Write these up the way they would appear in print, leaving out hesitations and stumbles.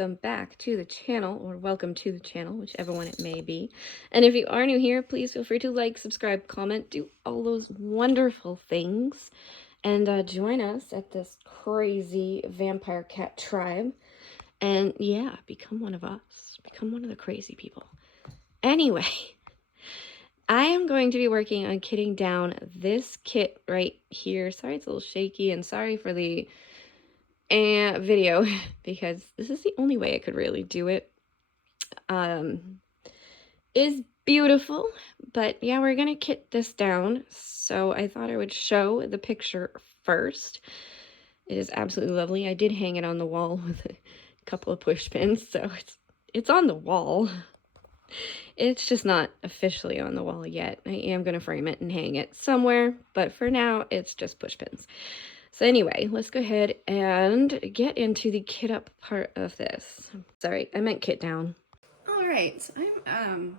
welcome back to the channel, or welcome to the channel, whichever one it may be. And if you are new here, please feel free to like, subscribe, comment, do all those wonderful things, and join us at this crazy vampire cat tribe. And yeah, become one of us. Become one of the crazy people. Anyway, I am going to be working on kitting down this kit right here. Sorry it's a little shaky, and sorry for the video because this is the only way I could really do it. Is beautiful, but yeah, we're gonna kit this down, so I thought I would show the picture first. It is absolutely lovely. I did hang it on the wall with a couple of push pins, so it's on the wall. It's just not officially on the wall yet. I am gonna frame it and hang it somewhere, but for now it's just push pins. So anyway, let's go ahead and get into the kit up part of this. Sorry, I meant kit down. All right, so I'm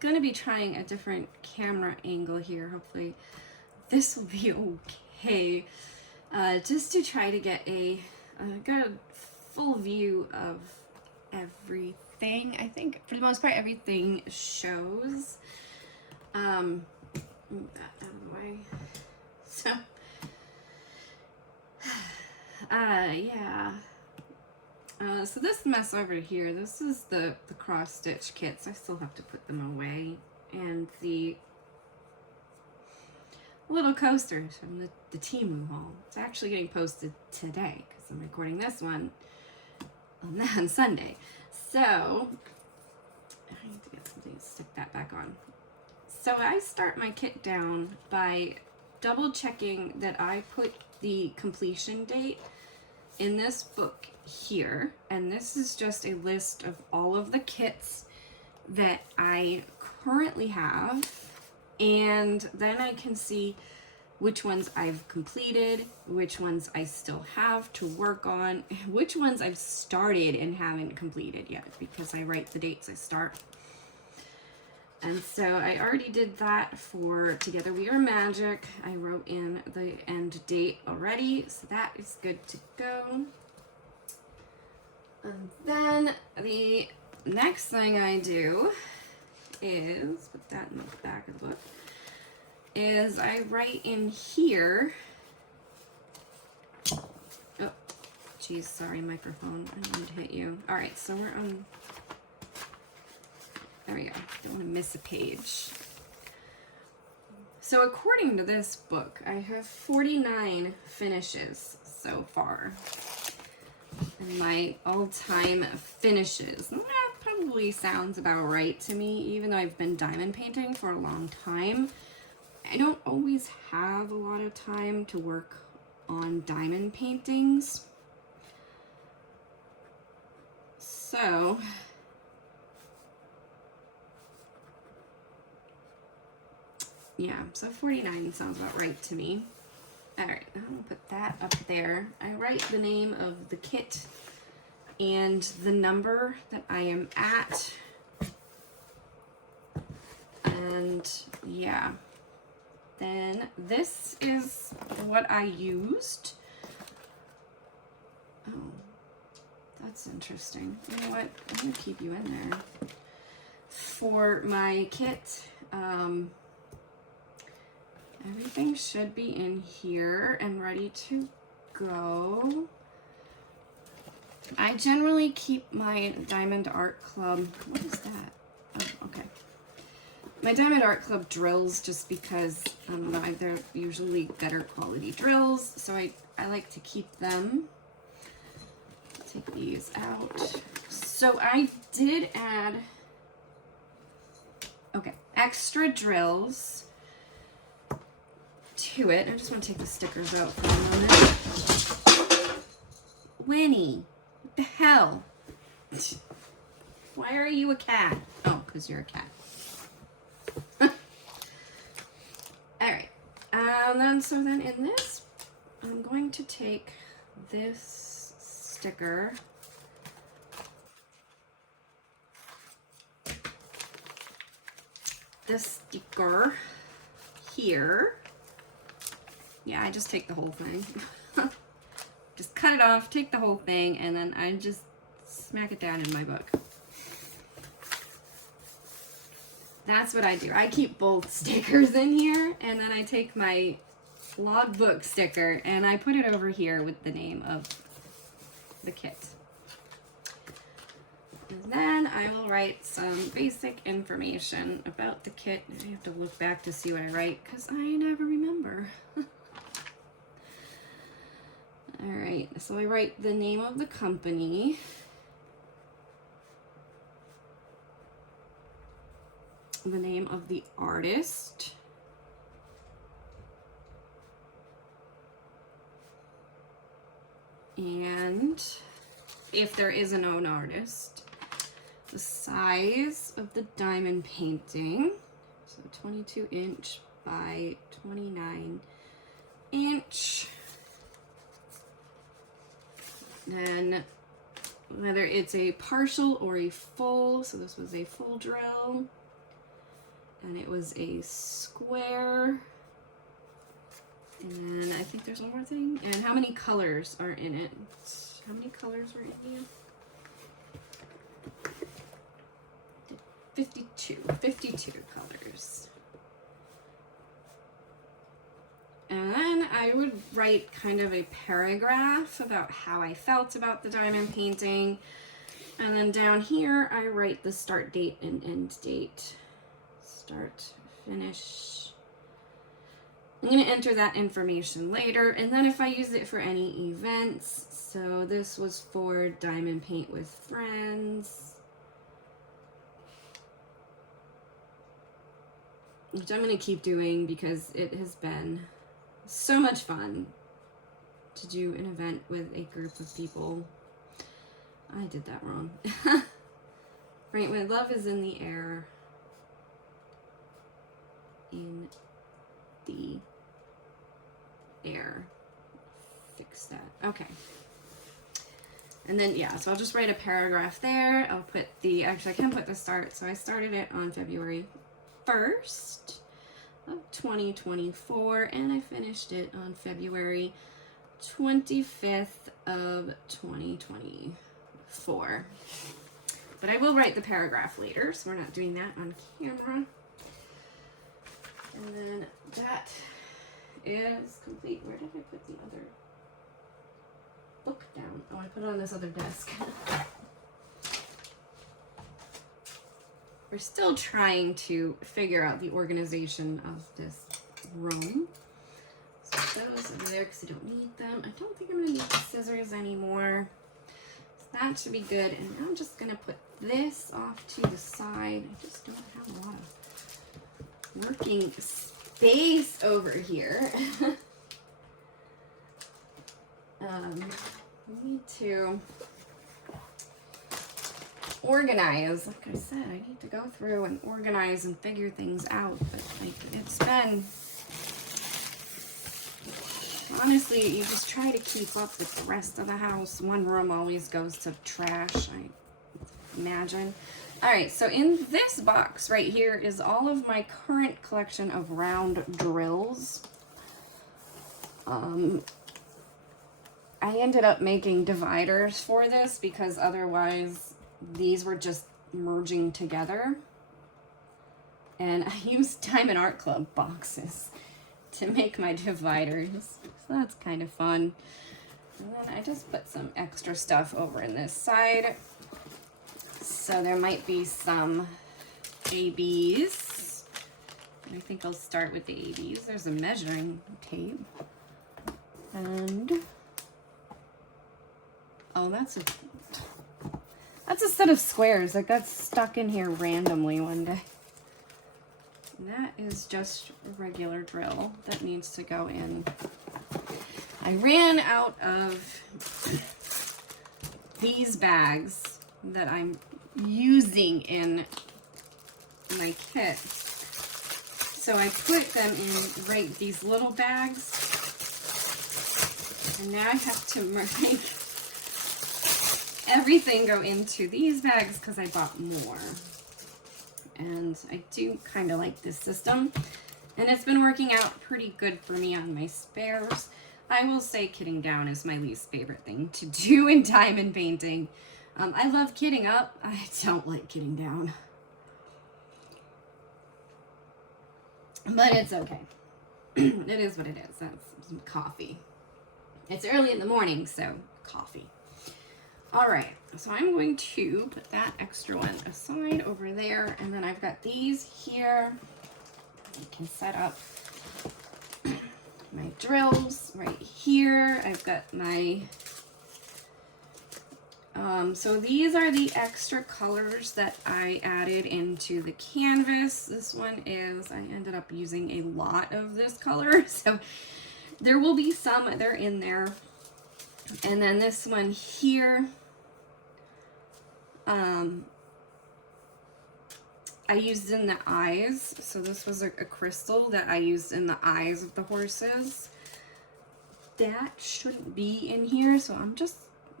gonna be trying a different camera angle here. Hopefully this will be okay. Just to try to get a good full view of everything. I think for the most part everything shows. Move that out of the way. So yeah. So this mess over here, this is the cross stitch kits. I still have to put them away. And the little coasters from the Temu haul. It's actually getting posted today because I'm recording this one on Sunday. So I need to get something to stick that back on. So I start my kit down by double checking that I put the completion date in this book here, and this is just a list of all of the kits that I currently have, and then I can see which ones I've completed, which ones I still have to work on, which ones I've started and haven't completed yet, because I write the dates I start. And so I already did that for Together We Are Magic. I wrote in the end date already, so that is good to go. And then the next thing I do is, put that in the back of the book, is I write in here, oh, geez, sorry, microphone, I didn't mean to hit you. All right, so we're on, there we go, don't want to miss a page. So according to this book, I have 49 finishes so far. And my all-time finishes. That probably sounds about right to me, even though I've been diamond painting for a long time. I don't always have a lot of time to work on diamond paintings. So yeah, so 49 sounds about right to me. All right, I'm gonna put that up there. I write the name of the kit and the number that I am at. And yeah, then this is what I used. Oh, that's interesting. You know what? I'm gonna keep you in there. For my kit, everything should be in here and ready to go. I generally keep my Diamond Art Club, what is that? Oh, okay. My Diamond Art Club drills, just because they're usually better quality drills, so I like to keep them. Take these out. So I did add, okay, extra drills to it. I just want to take the stickers out for a moment. Winnie, what the hell? Why are you a cat? Oh, because you're a cat. Alright. So then in this, I'm going to take this sticker. This sticker here. Yeah, I just take the whole thing. Just cut it off, take the whole thing, and then I just smack it down in my book. That's what I do. I keep both stickers in here, and then I take my logbook sticker and I put it over here with the name of the kit. And then I will write some basic information about the kit. I have to look back to see what I write because I never remember. Alright, so I write the name of the company. The name of the artist. And if there is a known artist, the size of the diamond painting, so 22 inch by 29 inch. Then whether it's a partial or a full, so this was a full drill, and it was a square. And then I think there's one more thing. And how many colors are in it? How many colors were in here? 52 colors. And then I would write kind of a paragraph about how I felt about the diamond painting. And then down here, I write the start date and end date. Start, finish. I'm going to enter that information later, and then if I use it for any events, so this was for Diamond Paint with Friends, which I'm going to keep doing because it has been so much fun to do an event with a group of people. I did that wrong. Right, when love is in the air. In the air. Fix that. Okay. And then, yeah, so I'll just write a paragraph there. I'll put the, actually I can put the start. So I started it on February 1st of 2024, and I finished it on February 25th of 2024. But I will write the paragraph later, so we're not doing that on camera. And then that is complete. Where did I put the other book down? Oh, I put it on this other desk. We're still trying to figure out the organization of this room. So those over there because I don't need them. I don't think I'm going to need the scissors anymore. So that should be good. And I'm just going to put this off to the side. I just don't have a lot of working space over here. We need to organize. Like I said, I need to go through and organize and figure things out. But like, it's been, honestly, you just try to keep up with the rest of the house. One room always goes to trash, I imagine. All right, so in this box right here is all of my current collection of round drills. I ended up making dividers for this because otherwise these were just merging together. And I used Diamond Art Club boxes to make my dividers. So that's kind of fun. And then I just put some extra stuff over in this side. So there might be some ABs. And I think I'll start with the ABs. There's a measuring tape. And oh, that's a set of squares that got stuck in here randomly one day. And that is just a regular drill that needs to go in. I ran out of these bags that I'm using in my kit. So I put them in right these little bags. And now I have to make everything go into these bags because I bought more. And I do kind of like this system. And it's been working out pretty good for me on my spares. I will say kitting down is my least favorite thing to do in diamond painting. I love kitting up. I don't like kitting down. But it's okay. It is what it is. That's some coffee. It's early in the morning, so coffee. All right, so I'm going to put that extra one aside over there, and then I've got these here. I can set up my drills right here. I've got my, so these are the extra colors that I added into the canvas. This one is, I ended up using a lot of this color, so there will be some that are in there. And then this one here, I used in the eyes. So this was a crystal that I used in the eyes of the horses. That shouldn't be in here, so I'm just,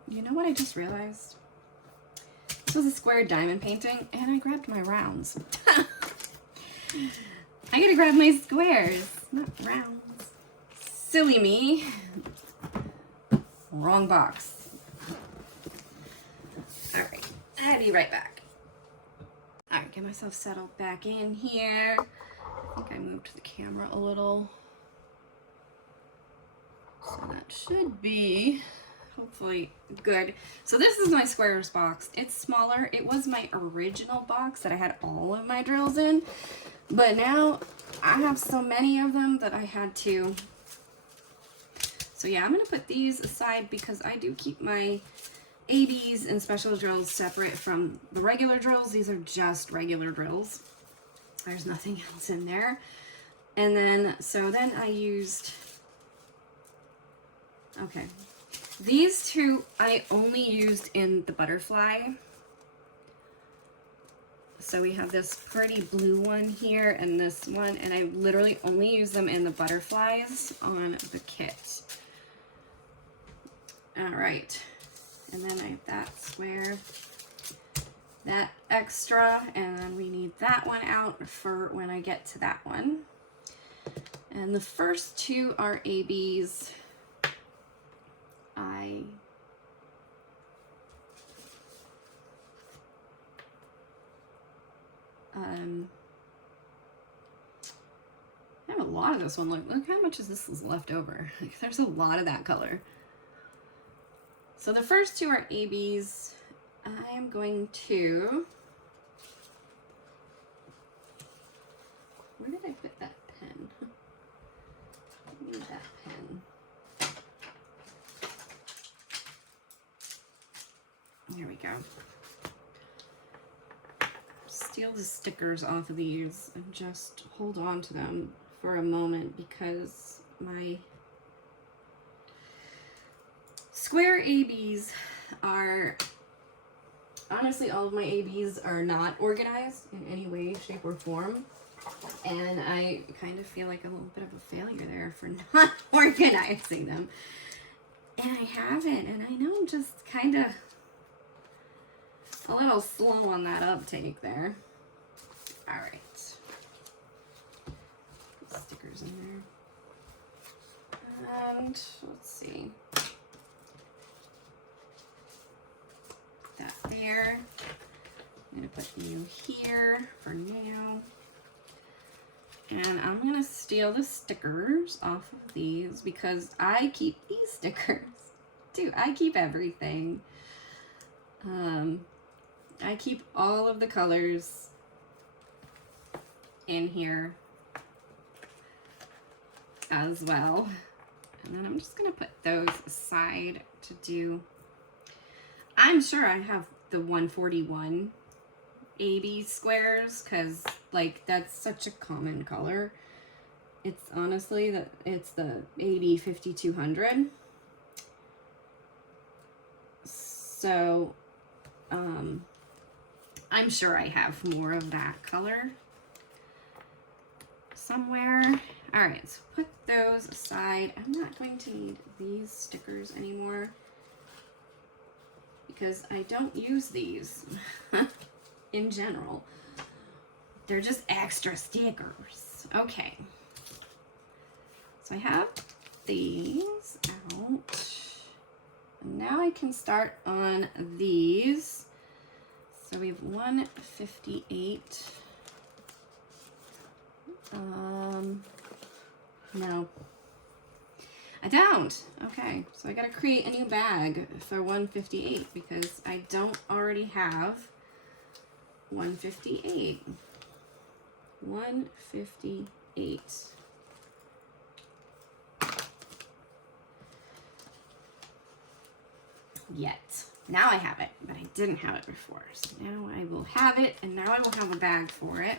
you know what I just realized? This was a square diamond painting, and I grabbed my rounds. I gotta grab my squares, not rounds. Silly me. Wrong box. Alright, I'll be right back. Alright, get myself settled back in here. I think I moved the camera a little. So that should be hopefully good. So this is my squares box. It's smaller. It was my original box that I had all of my drills in, but now I have so many of them that I had to. So yeah, I'm gonna put these aside because I do keep my ABs and special drills separate from the regular drills. These are just regular drills. There's nothing else in there. And then, so then I used, okay, these two I only used in the butterfly. So we have this pretty blue one here and this one, and I literally only use them in the butterflies on the kit. All right. And then I have that square, that extra, and then we need that one out for when I get to that one. And the first two are ABs. I have a lot of this one. Look how much is this is left over. Like, there's a lot of that color. So the first two are ABs. I am going to, where did I put that pen? I need that pen. Here we go. Steal the stickers off of these and just hold on to them for a moment because my square ABs are, honestly, all of my ABs are not organized in any way, shape, or form. And I kind of feel like a little bit of a failure there for not organizing them. And I haven't, and I know I'm just kind of a little slow on that uptake there. All right. Put stickers in there. And let's see. That there. I'm going to put you here for now. And I'm going to steal the stickers off of these because I keep these stickers too. I keep everything. I keep all of the colors in here as well. And then I'm just going to put those aside to do, I'm sure I have the 141 AB squares because like that's such a common color. It's honestly it's the AB 5200. So I'm sure I have more of that color somewhere. All right, so put those aside. I'm not going to need these stickers anymore because I don't use these in general. They're just extra stickers. Okay. So I have these out. now I can start on these. So we have 158. No. I don't. Okay, so I gotta create a new bag for 158 because I don't already have 158. 158. Yet. Now I have it, but I didn't have it before. So now I will have it, and now I will have a bag for it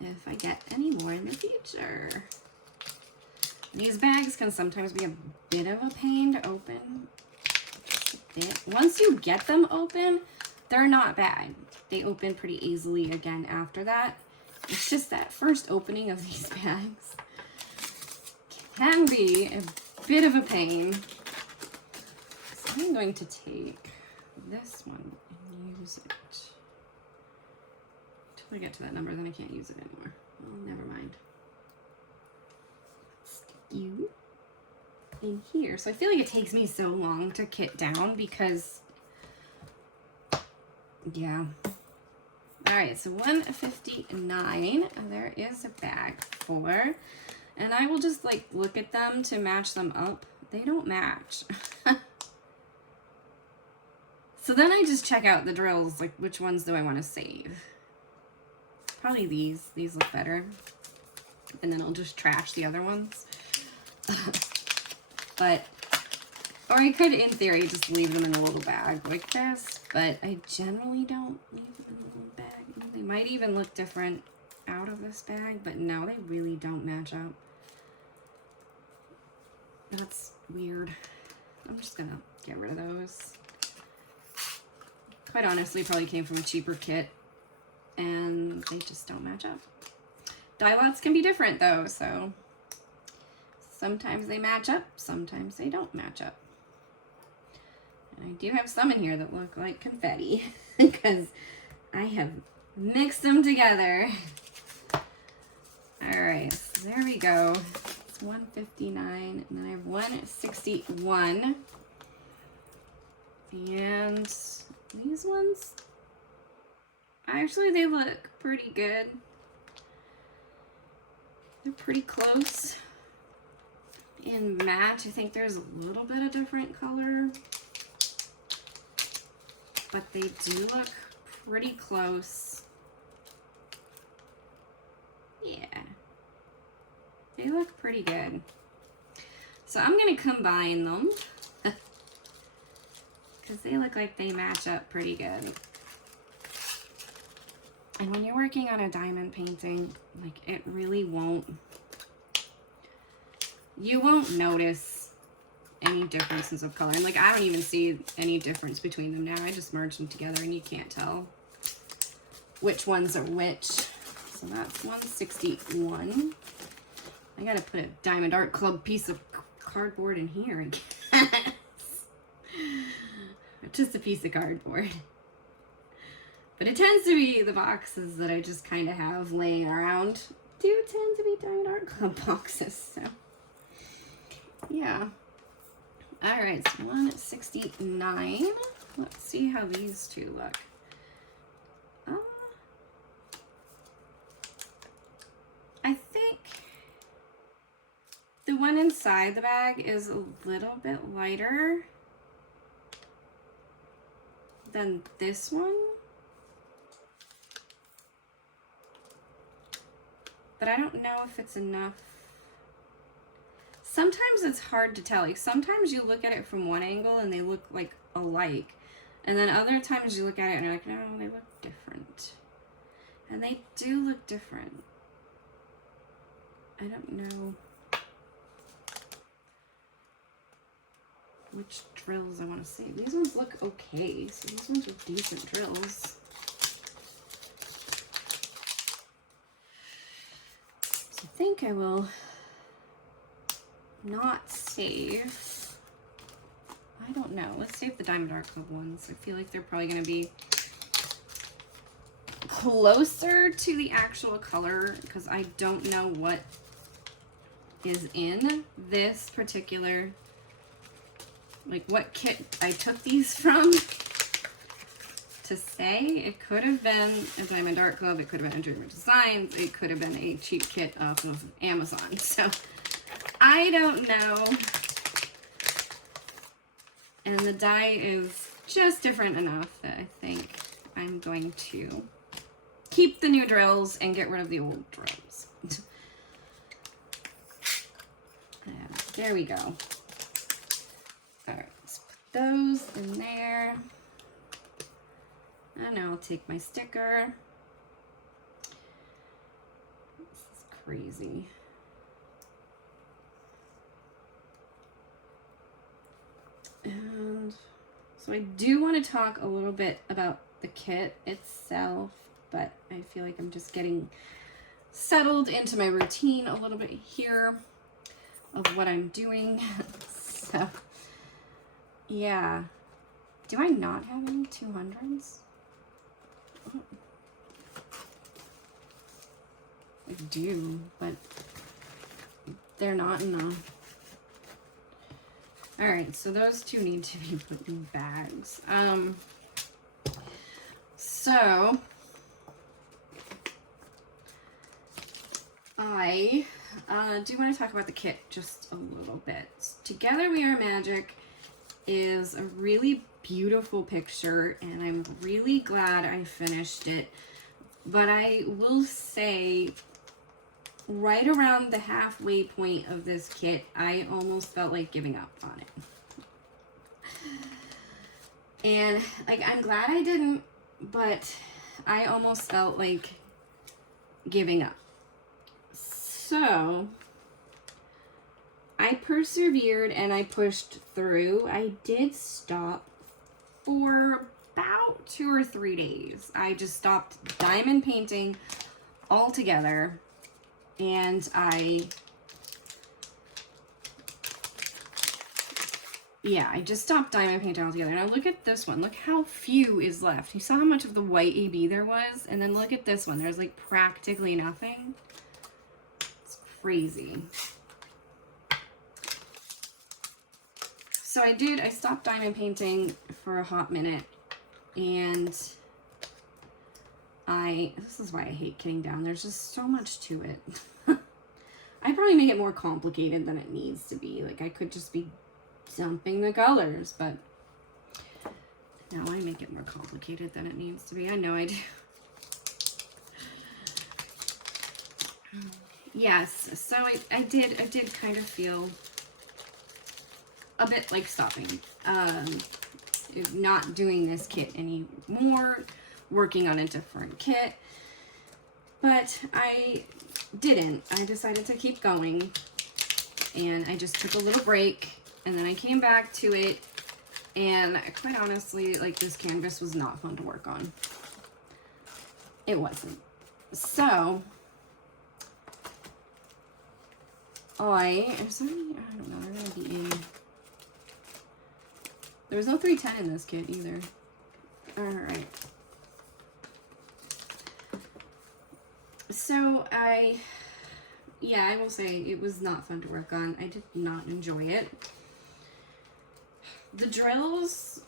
if I get any more in the future. These bags can sometimes be a bit of a pain to open. Just a bit. Once you get them open, they're not bad. They open pretty easily again after that. It's just that first opening of these bags can be a bit of a pain. So I'm going to take this one and use it. Until I get to that number, then I can't use it anymore. Well, never mind. Stick you in here. So I feel like it takes me so long to kit down because, yeah. All right, so 159, there is a bag for, and I will just like look at them to match them up. They don't match. So then I just check out the drills, like which ones do I want to save? Probably these look better. And then I'll just trash the other ones. But, or I could in theory just leave them in a little bag like this, but I generally don't leave them in a little bag. They might even look different out of this bag, but no, they really don't match up. That's weird. I'm just gonna get rid of those. Quite honestly, probably came from a cheaper kit, and they just don't match up. Die lots can be different though, so sometimes they match up, sometimes they don't match up. And I do have some in here that look like confetti because I have mixed them together. All right, so there we go. It's 159, and then I have 161. And these ones, actually they look pretty good. They're pretty close in match. I think there's a little bit of different color, but they do look pretty close. Yeah, they look pretty good. So I'm gonna combine them because they look like they match up pretty good. And when you're working on a diamond painting, like it really won't, you won't notice any differences of color. And like I don't even see any difference between them now. I just merged them together and you can't tell which ones are which. So that's 161. I gotta put a Diamond Art Club piece of cardboard in here, I guess. Just a piece of cardboard. But it tends to be the boxes that I just kind of have laying around do tend to be Diamond Art Club boxes, so yeah. All right, so 169. Let's see how these two look. I think the one inside the bag is a little bit lighter than this one. But I don't know if it's enough. Sometimes it's hard to tell. Like sometimes you look at it from one angle and they look like alike. And then other times you look at it and you're like, no, they look different. And they do look different. I don't know which drills I want to save. These ones look okay. So these ones are decent drills. So I think I will not save. I don't know. Let's save the Diamond Art Club ones. I feel like they're probably going to be closer to the actual color because I don't know what is in this particular like what kit I took these from to say. It could have been a Diamond Art Club, it could have been a Dreamer Designs, it could have been a cheap kit off of Amazon. So I don't know. And the die is just different enough that I think I'm going to keep the new drills and get rid of the old drills. There we go. All right, let's put those in there. And now I'll take my sticker. This is crazy. And so I do want to talk a little bit about the kit itself, but I feel like I'm just getting settled into my routine a little bit here of what I'm doing. So yeah, do I not have any 200s? Oh. I do, but they're not enough. All right, so those two need to be put in bags. So I do want to talk about the kit just a little bit. Together We Are Magic is a really beautiful picture, and I'm really glad I finished it. But I will say, right around the halfway point of this kit, I almost felt like giving up on it. And like, I'm glad I didn't, but I almost felt like giving up. So I persevered and I pushed through. I did stop for about 2 or 3 days. I just stopped diamond painting altogether, and I just stopped diamond painting altogether. Now look at this one. Look how few is left. You saw how much of the white AB there was, and then look at this one. There's like practically nothing. It's crazy. So I stopped diamond painting for a hot minute, and this is why I hate kitting down. There's just so much to it. I probably make it more complicated than it needs to be. Like, I could just be dumping the colors, but now I make it more complicated than it needs to be. I know I do. Yes, so I did kind of feel a bit like stopping, not doing this kit anymore, working on a different kit, but I didn't. I decided to keep going, and I just took a little break, and then I came back to it, and quite honestly, like, this canvas was not fun to work on. It wasn't. So I don't know, they're gonna be in. There was no 310 in this kit either. Alright. So I will say it was not fun to work on. I did not enjoy it. The drills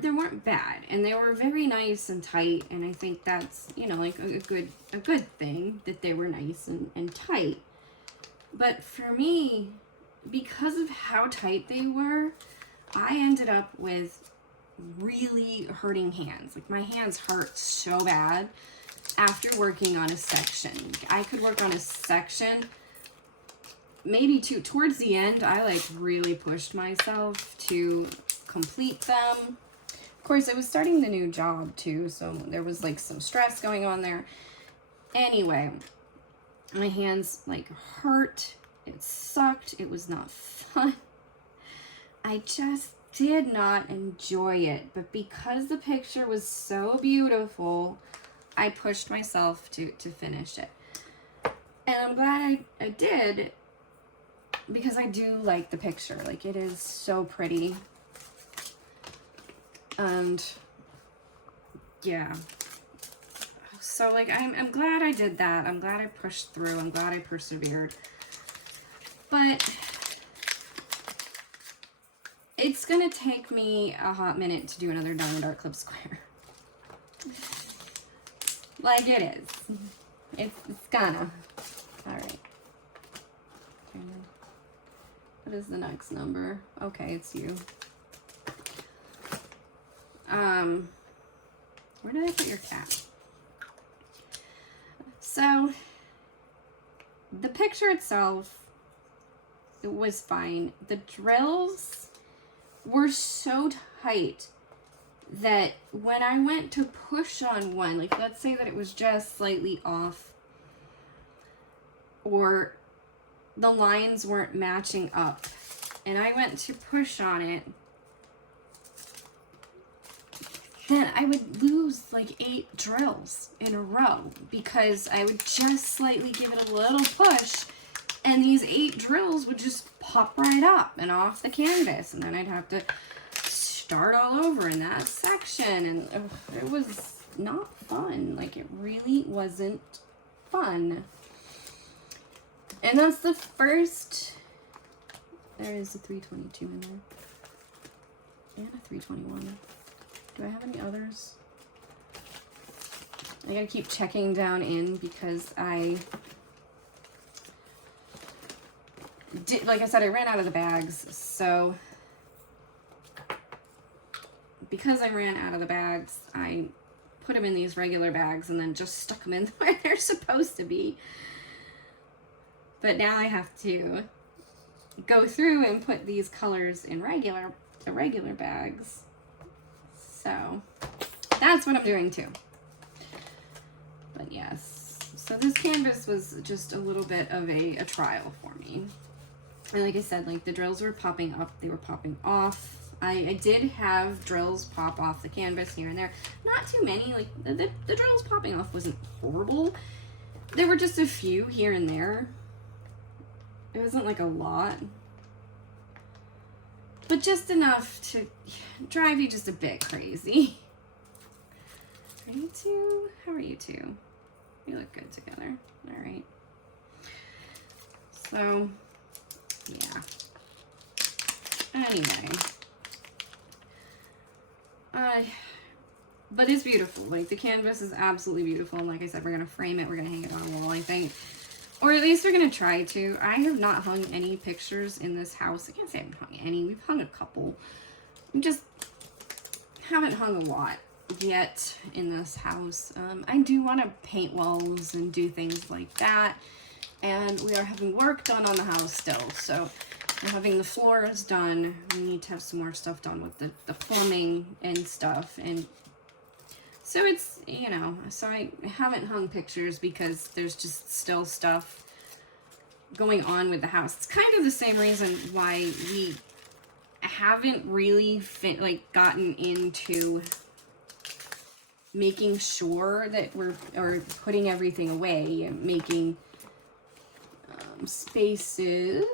they weren't bad, and they were very nice and tight, and I think that's, you know, like a good thing that they were nice and tight. But for me, because of how tight they were, I ended up with really hurting hands. Like, my hands hurt so bad after working on a section. I could work on a section, maybe towards the end, I like really pushed myself to complete them. Of course, I was starting the new job too, so there was like some stress going on there. Anyway, my hands like hurt. It sucked. It was not fun. I just did not enjoy it, but because the picture was so beautiful, I pushed myself to finish it. And I'm glad I did, because I do like the picture. Like, it is so pretty. And yeah. So like, I'm glad I did that. I'm glad I pushed through. I'm glad I persevered. But It's gonna take me a hot minute to do another Diamond Art Clip Square. Like it is. It's gonna. Alright. What is the next number? Okay, it's you. Where did I put your cat? So, the picture itself, it was fine. The drills were so tight that when I went to push on one, like let's say that it was just slightly off, or the lines weren't matching up, and I went to push on it, then I would lose like 8 drills in a row because I would just slightly give it a little push and these 8 drills would just pop right up and off the canvas, and then I'd have to start all over in that section, and it was not fun. Like, it really wasn't fun. And that's the first. There is a 322 in there and a 321. Do I have any others? I gotta keep checking down in because I did, like I said, I ran out of the bags. So because I ran out of the bags, I put them in these regular bags and then just stuck them in where they're supposed to be. But now I have to go through and put these colors in the regular bags. So that's what I'm doing too. But yes, so this canvas was just a little bit of a trial for me. And like I said, like the drills were popping up, they were popping off. I did have drills pop off the canvas here and there. Not too many, like the drills popping off wasn't horrible. There were just a few here and there. It wasn't like a lot. But just enough to drive you just a bit crazy. Are you two? How are you two? You look good together. All right. So, yeah. Anyway. But it's beautiful. Like, the canvas is absolutely beautiful. And like I said, we're going to frame it. We're going to hang it on a wall, I think. Or at least we're going to try to. I have not hung any pictures in this house. I can't say I haven't hung any. We've hung a couple. We just haven't hung a lot yet in this house. I do want to paint walls and do things like that. And we are having work done on the house still. So we're having the floors done. We need to have some more stuff done with the plumbing and stuff. And so it's, you know, so I haven't hung pictures because there's just still stuff going on with the house. It's kind of the same reason why we haven't really gotten into making sure that we're putting everything away and making spaces.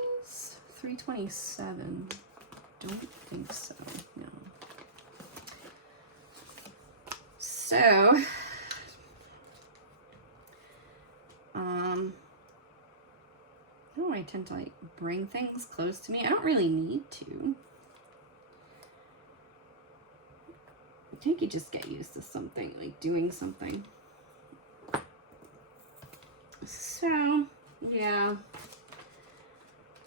327. Don't think so. No. So, oh, I tend to like bring things close to me. I don't really need to. I think you just get used to something, like doing something. So, yeah.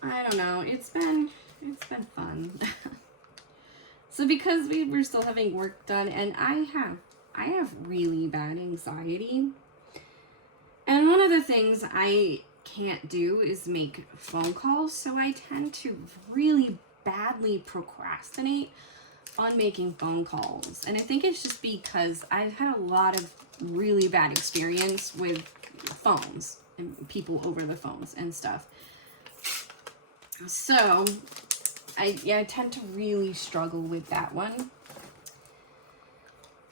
I don't know. It's been fun. So because we were still having work done, and I have really bad anxiety. And one of the things I can't do is make phone calls, so I tend to really badly procrastinate on making phone calls. And I think it's just because I've had a lot of really bad experience with phones and people over the phones and stuff. So I tend to really struggle with that one.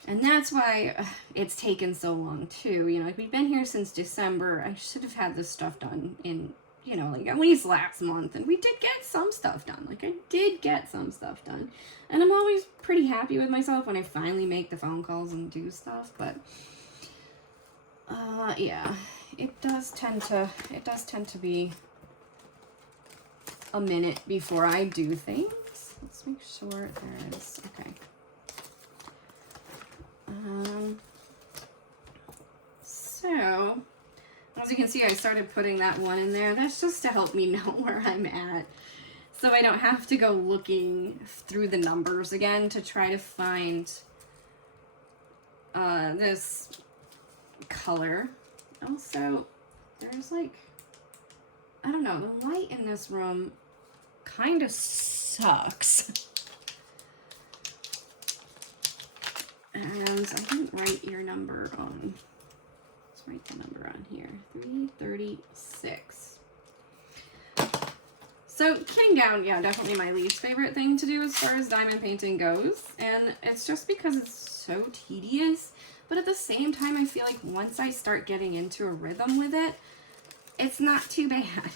And that's why it's taken so long too. You know, like we've been here since December. I should have had this stuff done in, you know, like at least last month. And we did get some stuff done. Like I did get some stuff done. And I'm always pretty happy with myself when I finally make the phone calls and do stuff. But yeah, it does tend to be a minute before I do things. let's make sure there is, okay. So, as you can see, I started putting that one in there. That's just to help me know where I'm at. So I don't have to go looking through the numbers again to try to find this color. Also, there's like, I don't know, the light in this room kind of sucks. And I didn't write your number on, let's write the number on here, 336. So kitting down, yeah, definitely my least favorite thing to do as far as diamond painting goes. And it's just because it's so tedious. But at the same time, I feel like once I start getting into a rhythm with it, it's not too bad.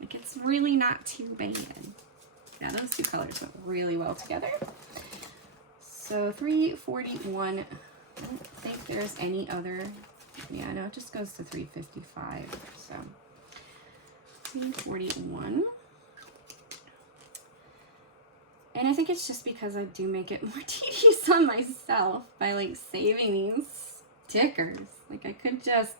Like, it's really not too bad. Yeah, those two colors went really well together. So 341, I don't think there's any other, yeah, no, it just goes to 355, so 341. And I think it's just because I do make it more tedious on myself by like saving these stickers. Like, I could just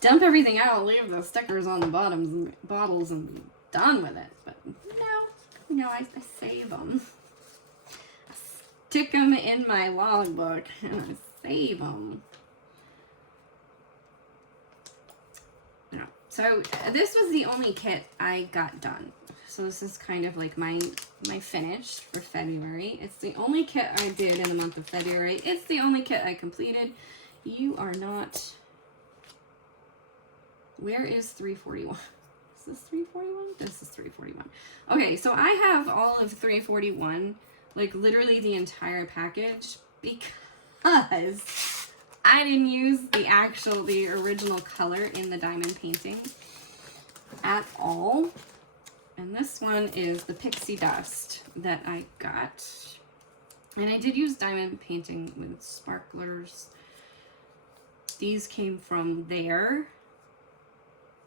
dump everything out, leave the stickers on the bottles and be done with it. But no, I save them. I stick them in my logbook and I save them. No. So this was the only kit I got done. So this is kind of like my finish for February. It's the only kit I did in the month of February. It's the only kit I completed. You are not... Where is 341? Is this 341? This is 341. Okay, so I have all of 341, like literally the entire package, because I didn't use the original color in the diamond painting at all. And this one is the Pixie Dust that I got. And I did use diamond painting with sparklers. These came from there.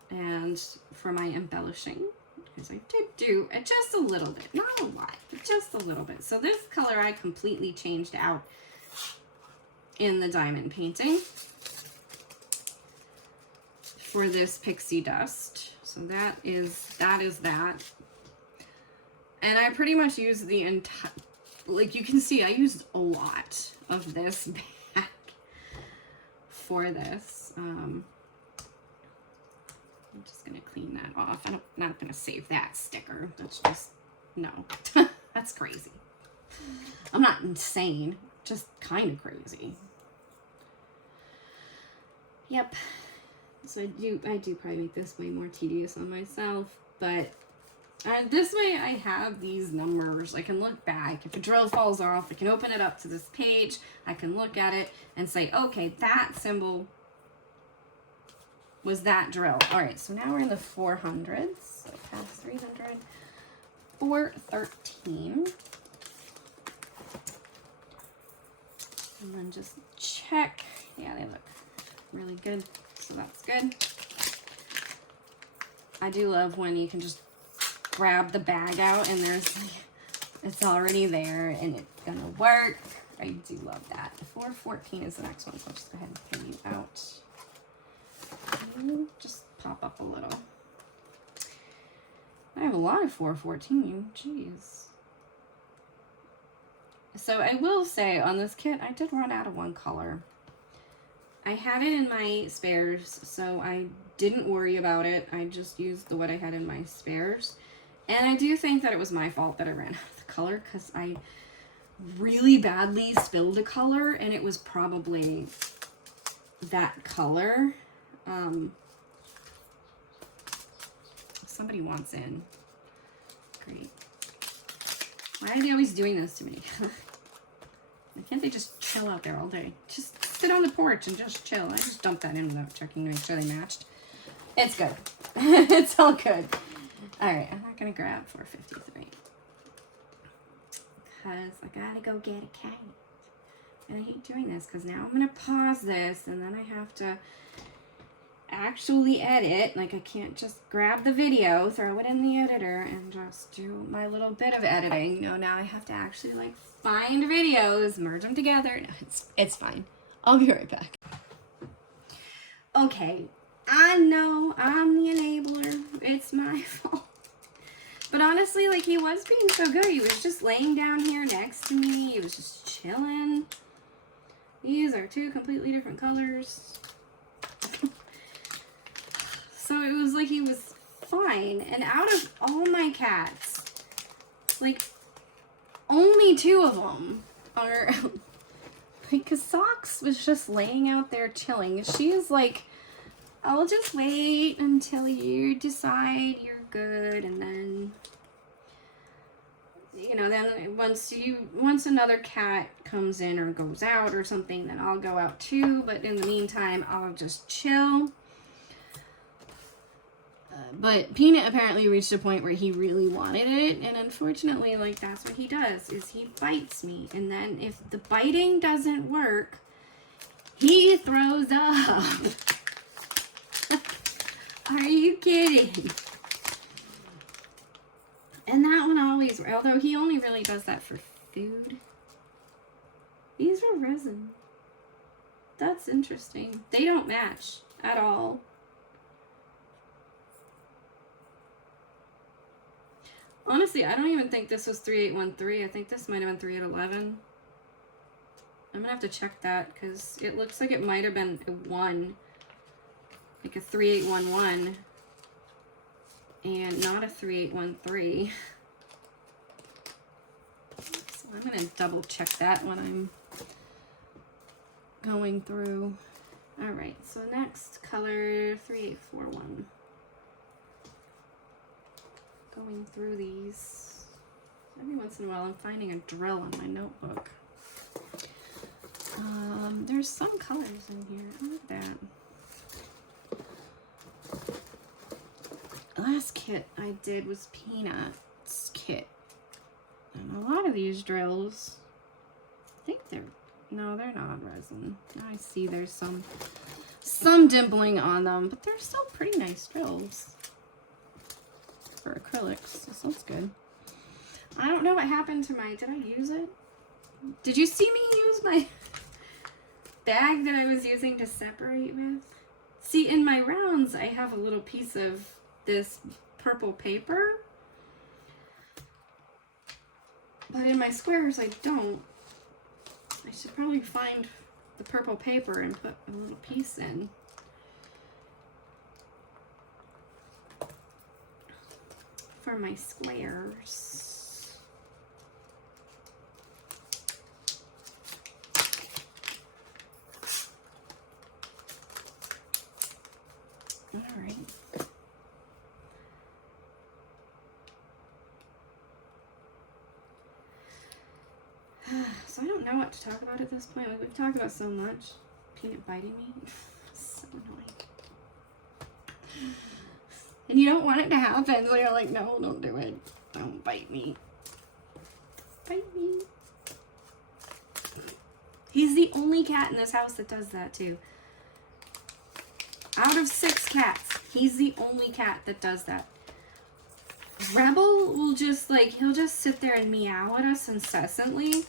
And for my embellishing, because I did do it just a little bit, not a lot, but just a little bit. So this color I completely changed out in the diamond painting for this Pixie Dust. So that is that. And I pretty much used the entire, like you can see, I used a lot of this back for this. I'm just gonna clean that off. I'm not gonna save that sticker. That's just, no, that's crazy. I'm not insane, just kind of crazy. Yep. So I do probably make this way more tedious on myself, but this way I have these numbers. I can look back. If a drill falls off, I can open it up to this page. I can look at it and say, okay, that symbol was that drill. All right, so now we're in the 400s. So past 300, 413. And then just check. Yeah, they look really good. So that's good. I do love when you can just grab the bag out and there's like, it's already there and it's gonna work. I do love that. 414 is the next one, so I'll just go ahead and pin you out. And just pop up a little. I have a lot of 414, jeez. So I will say on this kit, I did run out of one color. I had it in my spares, so I didn't worry about it. I just used what I had in my spares. And I do think that it was my fault that I ran out of the color, because I really badly spilled a color, and it was probably that color. Somebody wants in. Great. Why are they always doing this to me? Why can't they just chill out there all day? Just sit on the porch and just chill. I just dumped that in without checking to make sure they matched. It's good. It's all good. All right, I'm not gonna grab 453 because I gotta go get a cat. And I hate doing this because now I'm gonna pause this and then I have to actually edit. Like, I can't just grab the video, throw it in the editor, and just do my little bit of editing. No, now I have to actually, like, find videos, merge them together. No, it's fine. I'll be right back. Okay, I know I'm the enabler. It's my fault. But honestly, like, he was being so good. He was just laying down here next to me. He was just chilling. These are two completely different colors. So it was like he was fine. And out of all my cats, like, only 2 of them are... like, because Socks was just laying out there chilling. She's like, I'll just wait until you decide you're good, and then, you know, then once another cat comes in or goes out or something, then I'll go out too, but in the meantime, I'll just chill. But Peanut apparently reached a point where he really wanted it, and unfortunately, like, that's what he does, is he bites me, and then if the biting doesn't work, he throws up. Are you kidding? And that one always, although he only really does that for food. These are resin. That's interesting. They don't match at all. Honestly, I don't even think this was 3813. I think this might have been 3811. I'm gonna have to check that because it looks like it might have been a 1. Like a 3811. And not a 3813. So I'm gonna double check that when I'm going through. Alright, so next color 3841. Going through these. Every once in a while I'm finding a drill on my notebook. There's some colors in here. Look at that. Last kit I did was Peanut's kit. And a lot of these drills, I think no, they're not resin. I see there's some dimpling on them, but they're still pretty nice drills. For acrylics, this looks good. I don't know what happened to did I use it? Did you see me use my bag that I was using to separate with? See, in my rounds, I have a little piece of this purple paper. But in my squares, I don't. I should probably find the purple paper and put a little piece in. For my squares. All right. So I don't know what to talk about at this point. Like, we've talked about so much. Peanut biting me. So annoying. And you don't want it to happen, so you're like, no, don't do it. Don't bite me. Bite me. He's the only cat in this house that does that too. Out of 6 cats, he's the only cat that does that. Rebel will just, like, he'll just sit there and meow at us incessantly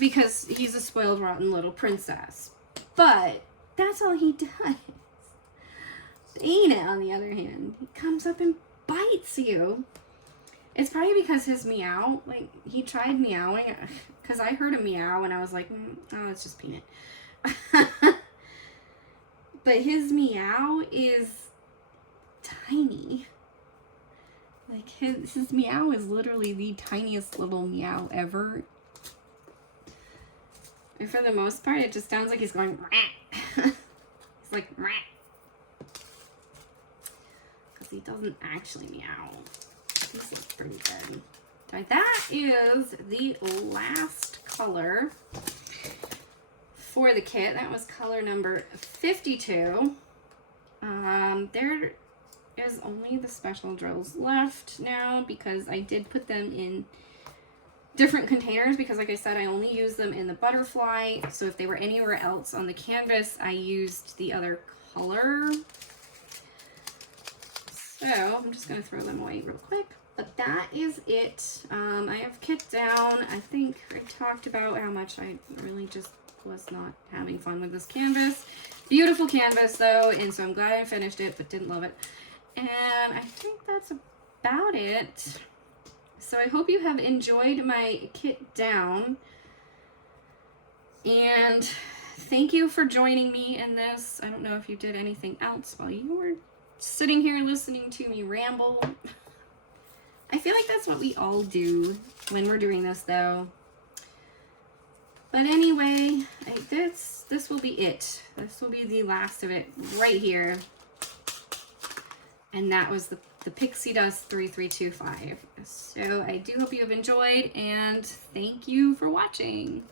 because he's a spoiled, rotten little princess. But that's all he does. Peanut, on the other hand, he comes up and bites you. It's probably because his meow, like, he tried meowing, because I heard a meow and I was like, oh, it's just Peanut. But his meow is tiny. Like, his meow is literally the tiniest little meow ever. And for the most part, it just sounds like he's going, he's like, because he doesn't actually meow. These look pretty good. Right, that is the last color for the kit. That was color number 52. There is only the special drills left now because I did put them in different containers because, like I said, I only use them in the butterfly. So if they were anywhere else on the canvas, I used the other color. So I'm just gonna throw them away real quick. But that is it. I have kit down. I think I talked about how much I really just was not having fun with this canvas. Beautiful canvas though, and so I'm glad I finished it, but didn't love it. And I think that's about it. So I hope you have enjoyed my kit down. And thank you for joining me in this. I don't know if you did anything else while you were sitting here listening to me ramble. I feel like that's what we all do when we're doing this though. But anyway, this will be it. This will be the last of it right here. And that was the Pixie Dust 3325. So I do hope you have enjoyed, and thank you for watching.